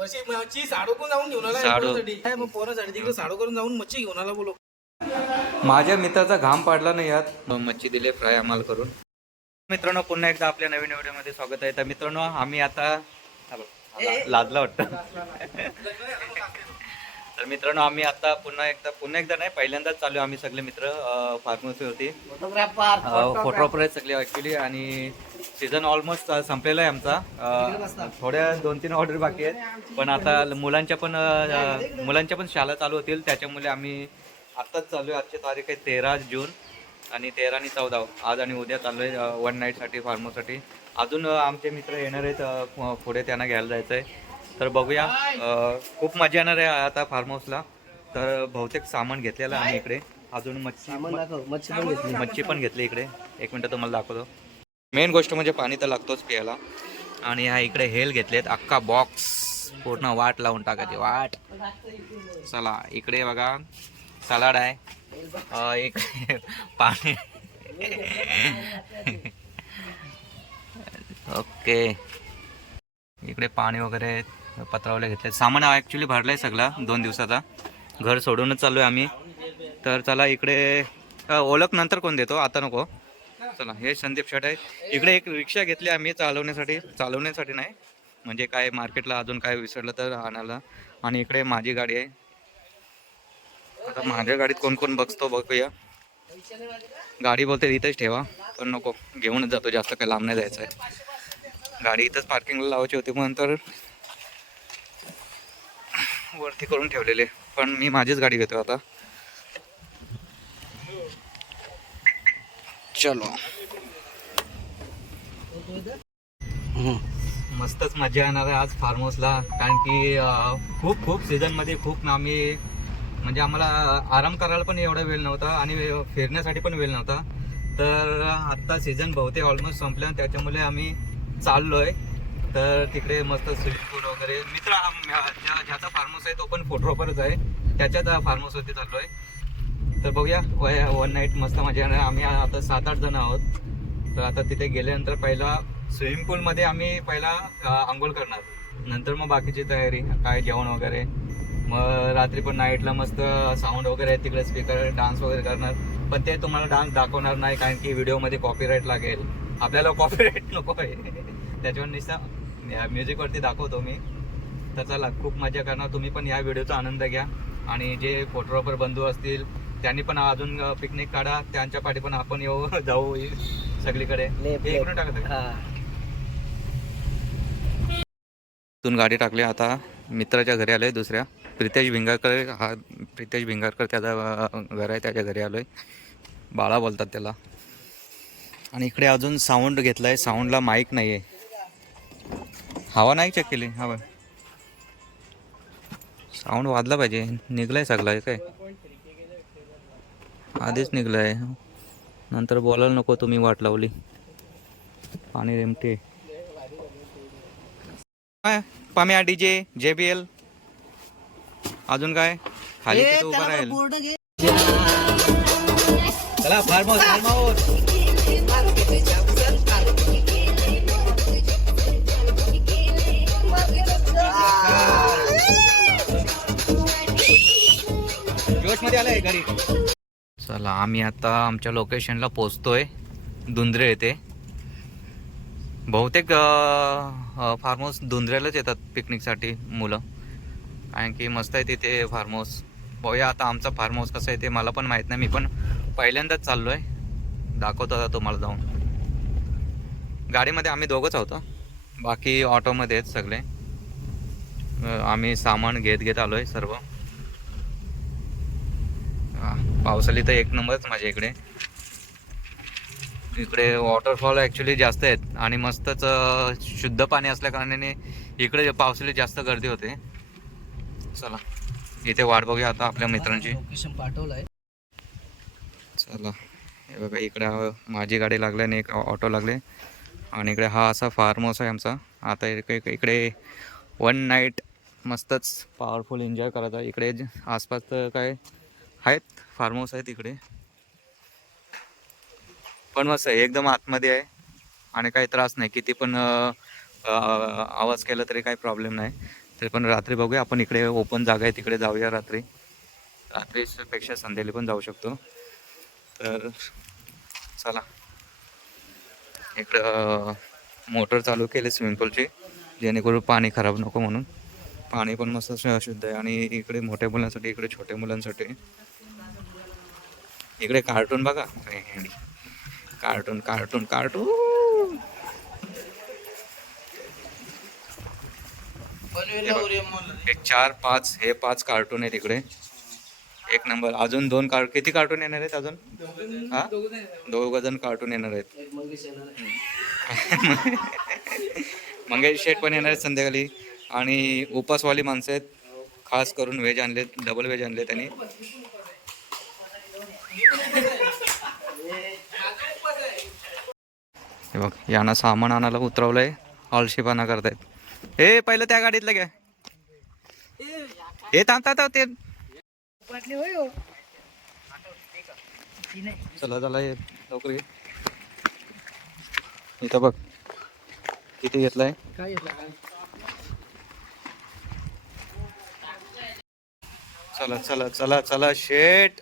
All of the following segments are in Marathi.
वर्षी मच्छी साडो पण जाऊन घेऊन आला साडो. पोरासाठी. काय मग पोरासाठी तिकडे साडो करून जाऊन मच्छी घेऊन आला बोलो. माझ्या मित्राचा घाम पाडला नाही यात. मच्छी दिले फ्राय आम्हाला करून. मित्रांनो पुन्हा एकदा आपल्या नवीन व्हिडिओमध्ये स्वागत आहे. तर मित्रांनो आम्ही आता हा बघ, ला- लाजला वाटतं. तर मित्रांनो आम्ही आता पुन्हा एकदा पुन्हा एकदा नाही पहिल्यांदाच चालू आहे आम्ही सगळे मित्र फार्मसी होती फोटोग्राफर आहेत सगळे ऍक्च्युली आणि सीझन ऑलमोस्ट संपलेला आहे आमचा. थोड्या दोन तीन ऑर्डर बाकी आहेत. पण आता मुलांच्या पण मुलांच्या पण शाळा चालू होतील. त्याच्यामुळे आम्ही आत्ताच चालू आहे आजची तारीख आहे तेरा जून आणि तेरा आणि चौदा. आज आणि उद्या चालू आहे वन नाईटसाठी फार्मसाठी. अजून आमचे मित्र येणार आहेत पुढे त्यांना घ्यायला जायचं आहे तर बघूया. खूप मजा येणार आहे आता फार्म हाऊसला तर बहुतेक सामान घेतलेलं आहे आम्ही इकडे. अजून मच्छी मच्छी पण घेतली. मच्छी पण घेतली इकडे. एक मिनटं तुम्हाला दाखवतो. मेन गोष्ट म्हणजे पाणी तर लागतोच प्यायला. आणि ह्या इकडे हेल घेतलेत अख्खा बॉक्स पूर्ण वाट लावून टाकायची वाट. चला इकडे बघा सलाड आहे. एक पाणी. ओके. इकडे पाणी वगैरे पत्रावले घेतले सामान ॲक्च्युली भरलं आहे सगळा दोन दिवसाचा. घर सोडूनच चालू आहे आम्ही. तर चला इकडे ओळख नंतर कोण देतो? आता नको. चला हे संदीप शेट आहे इकडे एक रिक्षा घेतली आम्ही चालवण्यासाठी. चालवण्यासाठी नाही म्हणजे काय मार्केटला अजून काय विसरलं तर आणायला. आणि इकडे माझी गाडी आहे. आता माझ्या गाडीत कोण कोण बघतो बघूया. गाडी बोलते इथेच ठेवा पण नको घेऊनच जातो जास्त काही लांब नाही जायचं आहे गाडी इथंच पार्किंगला लावायची होती पण नंतर वरती करून ठेवलेले पण मी माझीच गाडी घेतो आता. चलो। मस्तच मजा येणार आहे आज फार्म हाऊसला कारण की खूप खूप सीझनमध्ये खूप आम्ही म्हणजे आम्हाला आराम करायला पण एवढा वेळ नव्हता आणि फिरण्यासाठी पण वेळ नव्हता. तर आत्ता सीझन बहुतेक ऑलमोस्ट संपल्या त्याच्यामुळे आम्ही चाललोय. तर तिकडे मस्त स्विमिंग पूल वगैरे. मित्र ज्या- ज्याचा फार्म हाऊस आहे तो पण फोटोग्राफरच आहे. त्याच्याच फार्म हाऊसवरती चाललोय. तर बघूया वन नाईट मस्त मजा येणार. आम्ही आता सात आठ जण आहोत. तर आता तिथे गेल्यानंतर पहिला स्विमिंग पूलमध्ये आम्ही पहिला आंघोळ करणार. नंतर मग बाकीची तयारी काय जेवण वगैरे. मग रात्री पण नाईटला मस्त साऊंड वगैरे आहे तिकडे स्पीकर डान्स वगैरे करणार. पण ते तुम्हाला डान्स दाखवणार नाही कारण की व्हिडिओमध्ये कॉपीराईट लागेल. आपल्याला कॉपीराईट नको आहे. त्याच्यावर निसा म्युझिकवरती दाखवतो मी. तर चला खूप मजा करणार. तुम्ही पण या व्हिडिओचा आनंद घ्या. आणि जे फोटोग्राफर बंधू असतील त्यांनी पण अजून पिकनिक काढा. त्यांच्या पाठी पण आपण येऊ जाऊ सगळीकडे. इथून गाडी टाकली आता. मित्राच्या घरी आलोय दुसऱ्या. प्रितेश भिंगारकर हा प्रितेश भिंगारकर त्याचा घर आहे त्याच्या घरी आलोय. बाळा बोलतात त्याला. आणि इकडे अजून साऊंड घेतलाय. साऊंडला माईक नाही आहे हवा नाही चेक केली. हवा. साऊंड वाजला पाहिजे. निघलाय सगळा काय? आधीच निघलाय. नंतर बोलायला नको तुम्ही वाट लावली. पाणी रेमटे काय? पाम्या डीजे जे बी एल अजून काय? खाली तिथं उभं राहील. चला फार्म हाऊस फार्म हाऊस जोशमध्ये आलाय घरी. चला आम्ही आता आमच्या लोकेशनला पोचतोय. दुंद्रे येते. बहुतेक फार्म हाऊस दुंद्र्यालाच येतात पिकनिकसाठी मुलं. कारण की मस्त आहे तिथे फार्म हाऊस बघूया आता आमचा फार्म हाऊस कसं आहे ते मला पण माहीत नाही. मी पण पहिल्यांदाच चाललो आहे दाखवतो आता तुम्हाला जाऊन. गाडीमध्ये आम्ही दोघंच आहोत बाकी ऑटोमध्ये आहेत सगळे. आम्ही सामान घेत घेत आलो आहे सर्व. पावसाळी तर एक नंबरच माझ्या इकडे. इकडे वॉटरफॉल ॲक्च्युली जास्त आहेत आणि मस्तच शुद्ध पाणी असल्या कारणाने इकडे पावसाळी जास्त गर्दी होते. चला इथे वाट बघूया आता आपल्या मित्रांची. लोकेशन चला हे बघा इकडे माझी गाडी लागली आणि एक ऑटो लागले. आणि इकडे हा असा फार्म हाऊस आहे आमचा. आता इकडे इकडे वन नाईट मस्तच पॉवरफुल एन्जॉय करायचा. इकडे आसपास तर काय आहेत फार्म हाऊस आहेत इकडे. पण मस्त आहे एकदम आतमध्ये आहे. आणि काही त्रास नाही किती पण आवाज केला तरी काही प्रॉब्लेम नाही. तरी पण रात्री बघूया आपण इकडे ओपन जागा आहे तिकडे जाऊया रात्री. रात्रीपेक्षा संध्याकाळी पण जाऊ शकतो. तर चला. इकडं मोटर चालू केली स्विमिंग पूलची जेणेकरून पाणी खराब नको म्हणून. पाणी पण मस्त शुद्ध आहे आणि इकडे मोठ्या मुलांसाठी इकडे छोट्या मुलांसाठी. इकडे कार्टून बघा. कार्टून कार्टून कार्टून हे चार पाच हे पाच कार्टून आहेत इकडे. एक नंबर अजून दोन कार्ट किती कार्टून येणार आहेत अजून? हा? दोघ जण कार्टून येणार आहेत. एक. मंगेश शेठ पण येणार आहेत संध्याकाळी. आणि उपासवाली माणसं आहेत. खास करून व्हेज आणले डबल व्हेज आणले त्यांनी. हे बघ यांना सामान आणायला उतरवलंय. आळशीपणा करतायत. हे पहिलं त्या गाडीतलं घ्या. हे थांबतात ते चला चला ये लवकर घे इथं बघ. किती घेतलाय? काय येतलं चला चला चला चला शेट.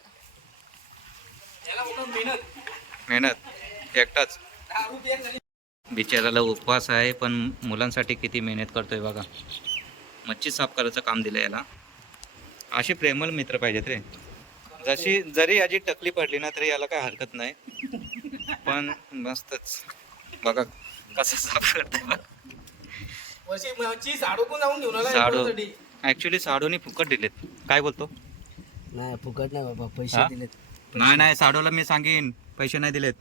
मेहनत. एकटाच. बिचाराला उपवास आहे पण मुलांसाठी किती मेहनत करतोय बघा. मच्छी साफ करायचं काम दिलं याला. असे प्रेमळ मित्र पाहिजेत रे. जशी जरी याची टकली पडली ना तरी याला काय हरकत नाही. पण मस्तच. बघा कसं साफ करतोय साडू पोरासाठी. ऍक्च्युली साडूनी फुकट दिलेत. काय बोलतो? नाही फुकट नाही बाबा पैसे हा? दिलेत. नाही नाही साडूला मी सांगेन. पैसे नाही दिलेत.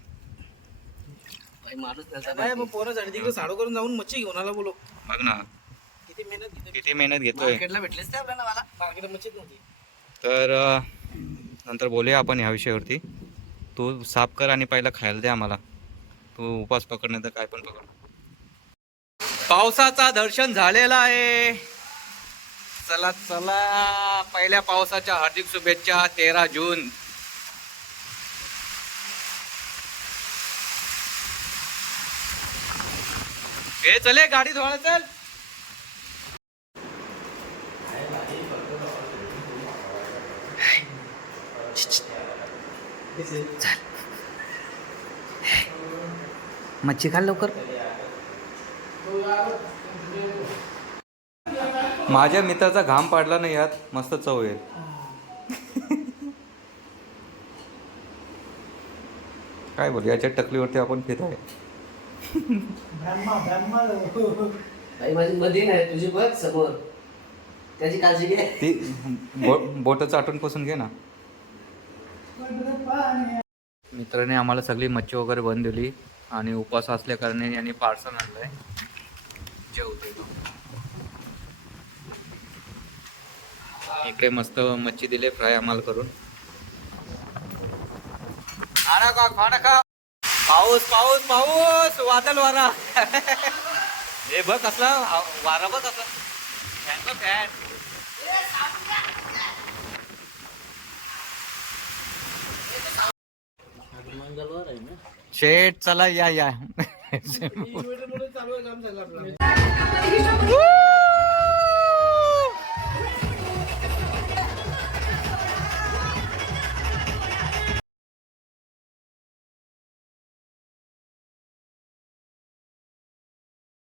काही माणूस नाही मग पोरासाठी तिकडे साडो करून जाऊन मच्छी घेऊन आला बोलो. बघ ना. किती मेहनत घेतली. किती मेहनत घेतोय. मार्केटला भेटलेच ते आपल्याला मला? मार्केटला मच्छीच नव्हती. तर अ, नंतर बोलूया आपण ह्या विषयावरती. तू साफ कर आणि पहिला खायला दे आम्हाला. तू उपास पकडणे तर काय पण पकड. पावसाचा दर्शन झालेला आहे. चला चला. पहिल्या पावसाच्या हार्दिक शुभेच्छा तेरा जून. हे चले गाडी धुवायला चल. मच्छी खाल लवकर. माझ्या मित्राचा घाम पाडला नाही यात. मस्त चव येईल. काय बोल याच्या टकलीवरती आपण फित आहे. बाई माझी मधीन आहे तुझी बघ समोर. त्याची काळजी घे. ती बो बोट चाटून पुसून घे ना. मित्राने आम्हाला सगळी मच्छी वगैरे बंद दिली आणि उपवास असल्या कारणाने यांनी पार्सल आणलंय. जेवतोय इकडे मस्त मच्छी दिले फ्राय आम्हाला करून. खाना का खाना का? पाऊस पाऊस पाऊस वादळ वारा. हे बघ कसला वारा बघ कसला. फॅन शेट चला या या.